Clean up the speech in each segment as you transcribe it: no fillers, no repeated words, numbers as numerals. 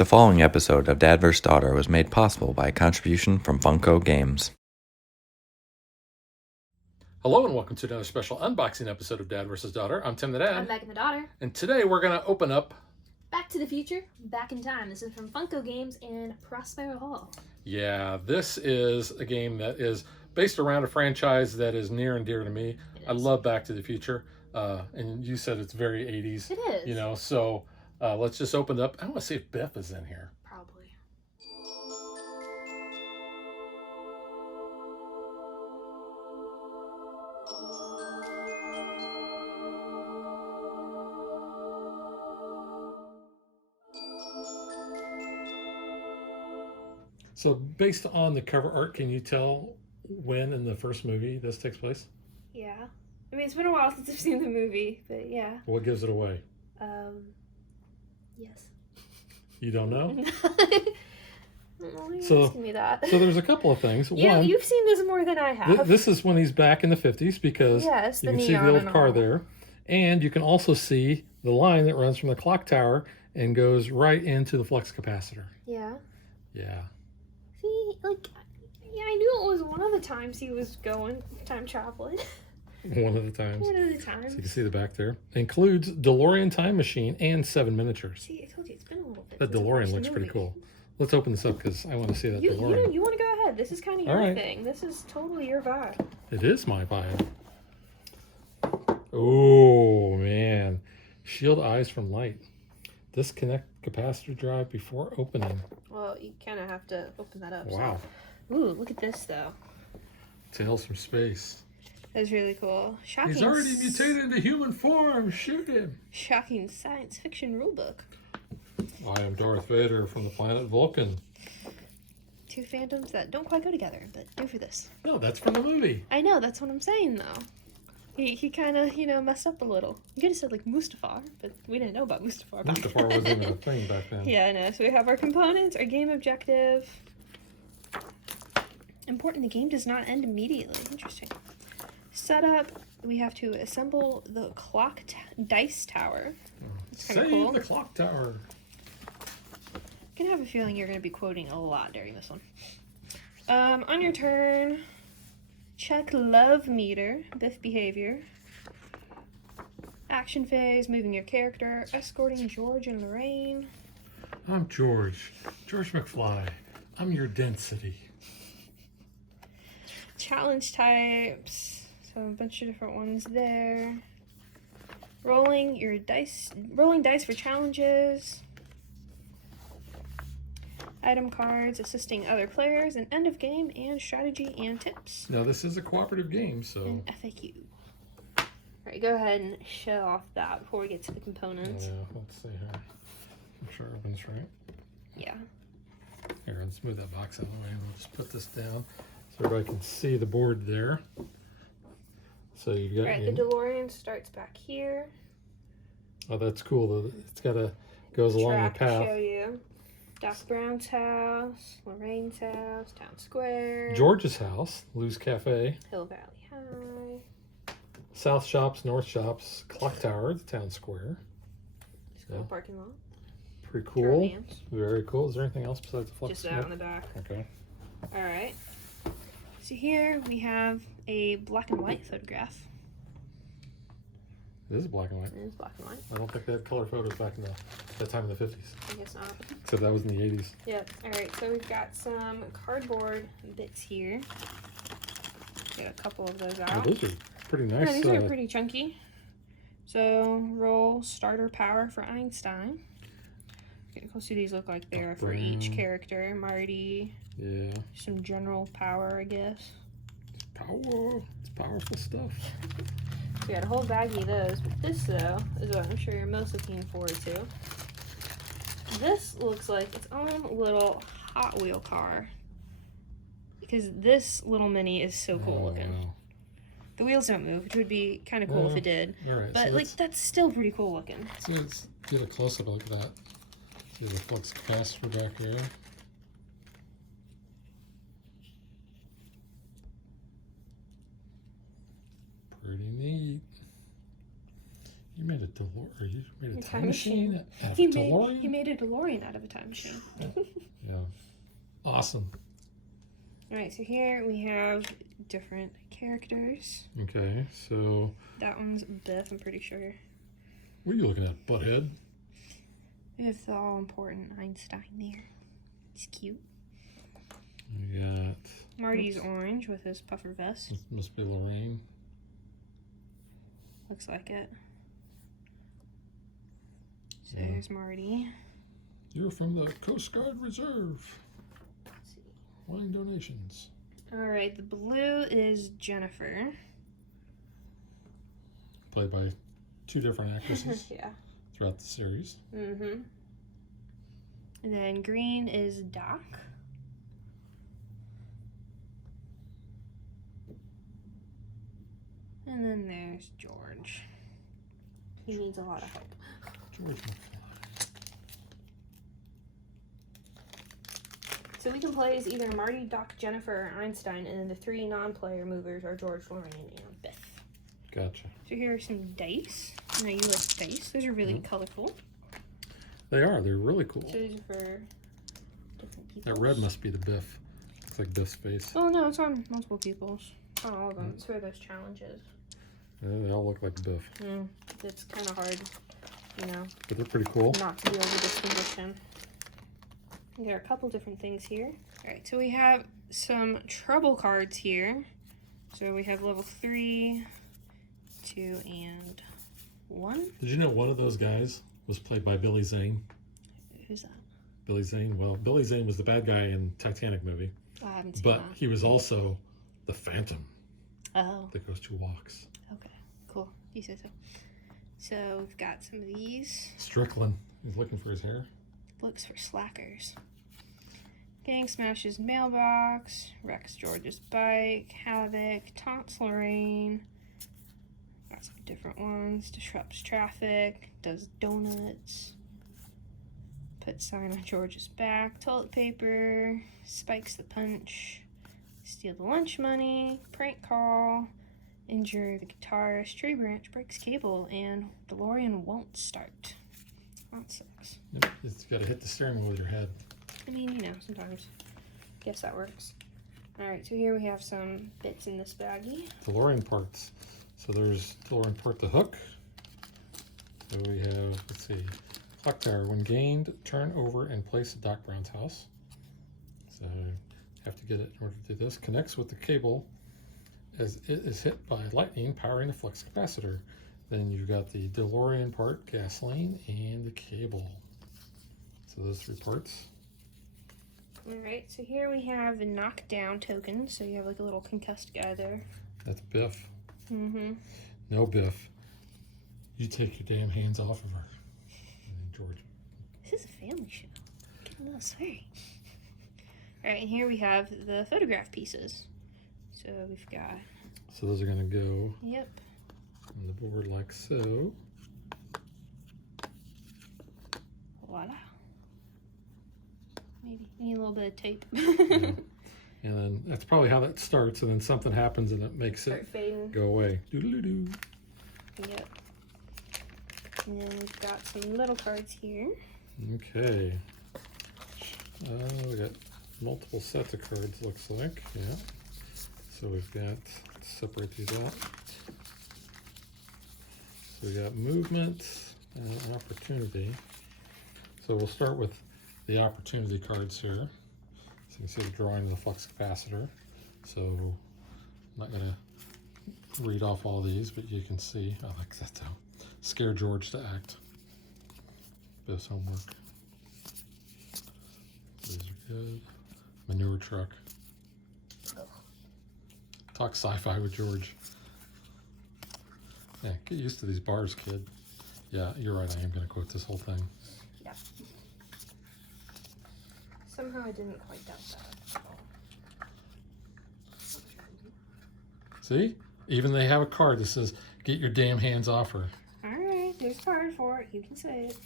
The following episode of Dad vs. Daughter was made possible by a contribution from Funko Games. Hello and welcome to another special unboxing episode of Dad vs. Daughter. I'm Tim the Dad. I'm Megan the Daughter. And today we're going to open up Back to the Future, Back in Time. This is from Funko Games and Prospero Hall. Yeah, this is a game that is based around a franchise that is near and dear to me. I love Back to the Future. And you said it's very 80s. It is. You know, so let's just open it up. I want to see if Beth is in here. Probably. So based on the cover art, can you tell when in the first movie this takes place? Yeah. I mean, it's been a while since I've seen the movie, but yeah. What gives it away? Yes. You don't know? You're asking me that. So there's a couple of things. One, you've seen this more than I have. This is when he's back in the 50s because yes, you can see the old car there. And you can also see the line that runs from the clock tower and goes right into the flux capacitor. Yeah. Yeah. See, I knew it was one of the times he was going time traveling. One of the times. One of the times. So you can see the back there. Includes DeLorean time machine and 7 miniatures. See, I told you, it's been a little bit. That DeLorean looks pretty cool. Let's open this up because I want to see that DeLorean. You want to go ahead. This is kind of your thing. This is totally your vibe. It is my vibe. Oh, man. Shield eyes from light. Disconnect capacitor drive before opening. Well, you kind of have to open that up. Wow. So. Ooh, look at this, though. Tales from space. That's really cool. Shocking. He's already mutated into human form. Shoot him. Shocking science fiction rulebook. I am Darth Vader from the planet Vulcan. Two phantoms that don't quite go together, but do for this. No, that's from the movie. I know, that's what I'm saying, though. He kind of, messed up a little. You could have said, Mustafar, but we didn't know about Mustafar back then. Mustafar wasn't even a thing back then. Yeah, I know. So we have our components, our game objective. Important, the game does not end immediately. Interesting. Setup, we have to assemble the clock dice tower. It's kind of cool. The clock tower. I can have a feeling you're going to be quoting a lot during this one. On your turn, check love meter, Biff behavior. Action phase, moving your character, escorting George and Lorraine. I'm George McFly. I'm your density. Challenge types, so a bunch of different ones there. Rolling dice for challenges. Item cards, assisting other players, and end of game, and strategy and tips. Now this is a cooperative game, so. And FAQ. Alright, go ahead and show off that before we get to the components. Yeah, let's see here. I'm sure it opens right. Yeah. Here, let's move that box out of the way and we'll just put this down so everybody can see the board there. So you've got. Alright, the DeLorean starts back here. Oh, that's cool. It's goes along the path. To show you. Doc Brown's house, Lorraine's house, Town Square. George's house, Lou's Cafe. Hill Valley High. South Shops, North Shops, Clock Tower, the Town Square. School parking lot. Pretty cool. Very cool. Is there anything else besides the flux? Just that on the back. Okay. Alright. So here we have a black and white photograph. It is black and white. It is black and white. I don't think they had color photos back in that time in the 50s. I guess not. Except that was in the 80s. Yep. Alright, so we've got some cardboard bits here. Get a couple of those out. Oh, those are pretty nice. Yeah, these are pretty chunky. So, roll starter power for Einstein. Okay, we'll see these look like they are for each character. Marty. Yeah. Some general power, I guess. It's powerful stuff. So we got a whole baggie of those. But this, though, is what I'm sure you're most looking forward to. This looks like its own little Hot Wheel car. Because this little mini is so cool looking. Wow. The wheels don't move, which would be kind of cool if it did. Right, but, so that's still pretty cool looking. Let's get a close-up look at that. See the flux capacitor back here. Pretty neat. You made a You made a A time machine out of He a DeLorean? made a DeLorean out of a time machine. Yeah. Awesome. All right, so here we have different characters. Okay, so That one's Biff, I'm pretty sure. what are you looking at, butthead? We have the all-important Einstein there. He's cute. We got... Marty's orange with his puffer vest. This must be Lorraine. Looks like it. So Yeah. here's Marty. You're from the Coast Guard Reserve. Let's see. Wine donations. All right, the blue is Jennifer. Played by 2 different actresses Yeah. throughout the series. Mm-hmm. And then green is Doc. And then there's George. He needs a lot of help. George McFly. So we can play as either Marty, Doc, Jennifer, or Einstein, and then the 3 non-player movers are George, Lorraine, and Biff. Gotcha. So here are some dice. I know you like dice. Those are really colorful. They are. They're really cool. So these are for different people. That red must be the Biff. Looks like Biff's face. Oh no, it's on multiple people's. Not all of them. It's for those challenges. Yeah, they all look like Biff. It's kind of hard, you know, But they're pretty cool. not to be able to distinguish them. There are a couple different things here. All right, so we have some trouble cards here. So we have level 3, 2, and 1. Did you know one of those guys was played by Billy Zane? Who's that? Billy Zane? Well, Billy Zane was the bad guy in Titanic movie. Oh, I haven't seen But that. he was also the Phantom Oh, that goes to walks. okay, cool. You say so. So we've got some of these. Strickland. He's looking for his hair. Looks for slackers. Gang smashes mailbox. Wrecks George's bike. Havoc. Taunts Lorraine. Got some different ones. Disrupts traffic. Does donuts. Puts sign on George's back. Toilet paper. Spikes the punch. Steal the lunch money. Prank call. Injure the guitarist. Tree branch breaks cable. And DeLorean won't start. That sucks. Yep. You got to hit the steering wheel with your head. I mean, you know, sometimes. Guess that works. Alright, so here we have some bits in this baggie. DeLorean parts. So there's DeLorean part the hook. So we have, let's see, clock tower. When gained, turn over and place at Doc Brown's house. So you have to get it in order to do this. Connects with the cable as it is hit by lightning powering the flux capacitor. Then you've got the DeLorean part, gasoline, and the cable. So those 3 parts. Alright, so here we have the knockdown token. So you have like a little concussed guy there. That's Biff. Mm-hmm. No, Biff. You take your damn hands off of her. And then George. This is a family show. Getting a little sweary. Alright, and here we have the photograph pieces. So we've got... So those are going to go Yep. on the board like so. Voila. Maybe. You need a little bit of tape. Yeah. And then that's probably how that starts, and then something happens and it makes Start it fading. go away. Doodle-doo. Yep. And then we've got some little cards here. Okay. We got multiple sets of cards, looks like. Yeah. So we've got, let's separate these out. So we got movement and opportunity. So we'll start with the opportunity cards here. So you can see the drawing of the flux capacitor. So I'm not going to read off all these, but you can see. I like that though. Scare George to act. Biff's homework. These are good. Manure truck. Talk sci-fi with George. Yeah, get used to these bars, kid. Yeah, you're right. I am going to quote this whole thing. Yeah. Somehow I didn't quite doubt that. See? Even they have a card that says, get your damn hands off her. Alright, there's a card for it. You can say it.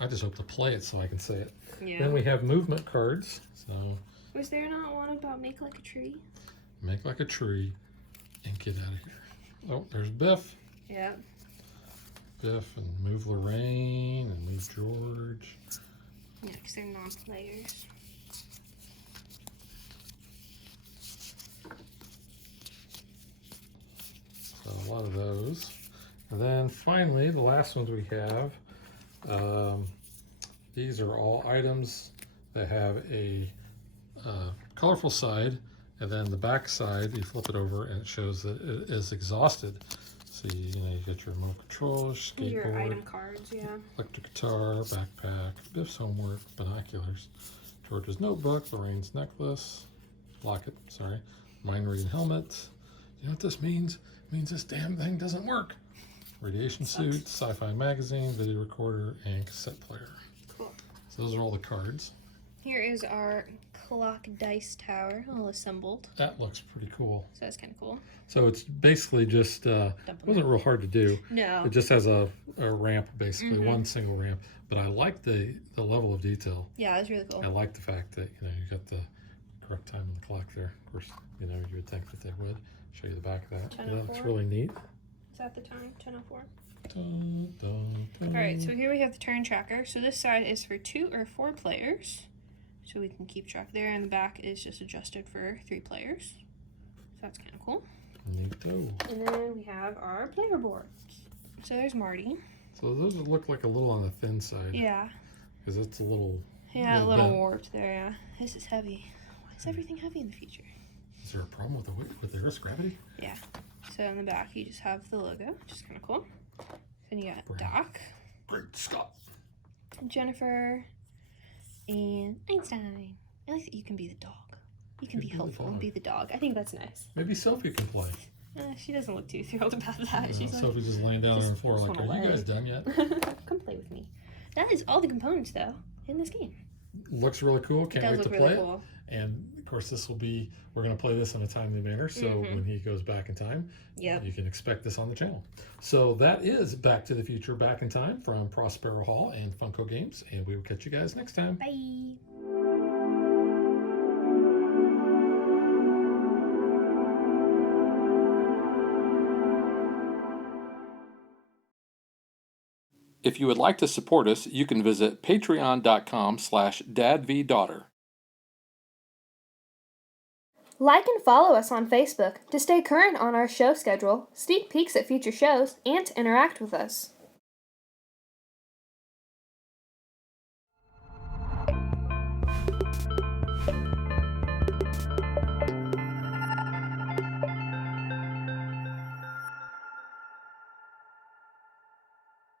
I just hope to play it so I can say it. Yeah. Then we have movement cards. So Was there not one about make like a tree? make like a tree and get out of here. Oh, there's Biff. Yeah. Biff and move Lorraine and leave George. Yeah, because they're non-players. So a lot of those. And then finally, the last ones we have, these are all items that have a colorful side, and then the back side, you flip it over and it shows that it is exhausted. So you get your remote control, Your skateboard, item cards, yeah. electric guitar, backpack, Biff's homework, binoculars, George's notebook, Lorraine's necklace, locket, sorry, mind reading helmet. You know what this means? It means this damn thing doesn't work. Radiation suit, sci-fi magazine, video recorder, and cassette player. Cool. So those are all the cards. Here is our clock dice tower, all assembled. That looks pretty cool. So that's kind of cool. So it's basically just, it wasn't real hard to do. No. It just has a ramp, basically, one single ramp. But I like the level of detail. Yeah, it's really cool. I like the fact that, you got the correct time on the clock there. Of course, you would think that they would. Show you the back of that. But that's 10:04. really neat. Is that the time? 10:04. Dun, dun, dun. Alright, so here we have the turn tracker. So this side is for 2 or 4 players. So we can keep track there. And the back is just adjusted for 3 players. So that's kind of cool. Neato. And then we have our player boards. So there's Marty. So those look like a little on the thin side. Yeah. Because it's a little... Yeah, a little bent. warped there, yeah. This is heavy. Why is everything heavy in the future? Is there a problem with the Earth's gravity? Yeah. So in the back you just have the logo, which is kind of cool. Then you got Great. Doc, Great Scott. Jennifer, and Einstein. I like that you can be the dog. You can be You can be the helpful and dog. be the dog. I think that's nice. Maybe Sophie can play. She doesn't look too thrilled about that. She's like, Sophie's just laying down on the floor just like, wanna are you lay." guys done yet? Come play with me. That is all the components, though, in this game. Looks really cool. Can't It wait does to look play really it. cool. And of course, we're going to play this in a timely manner. So when he goes back in time, Yep. you can expect this on the channel. So that is Back to the Future Back in Time from Prospero Hall and Funko Games. And we will catch you guys next time. Bye. If you would like to support us, you can visit patreon.com/dadvdaughter. Like and follow us on Facebook to stay current on our show schedule, sneak peeks at future shows, and to interact with us.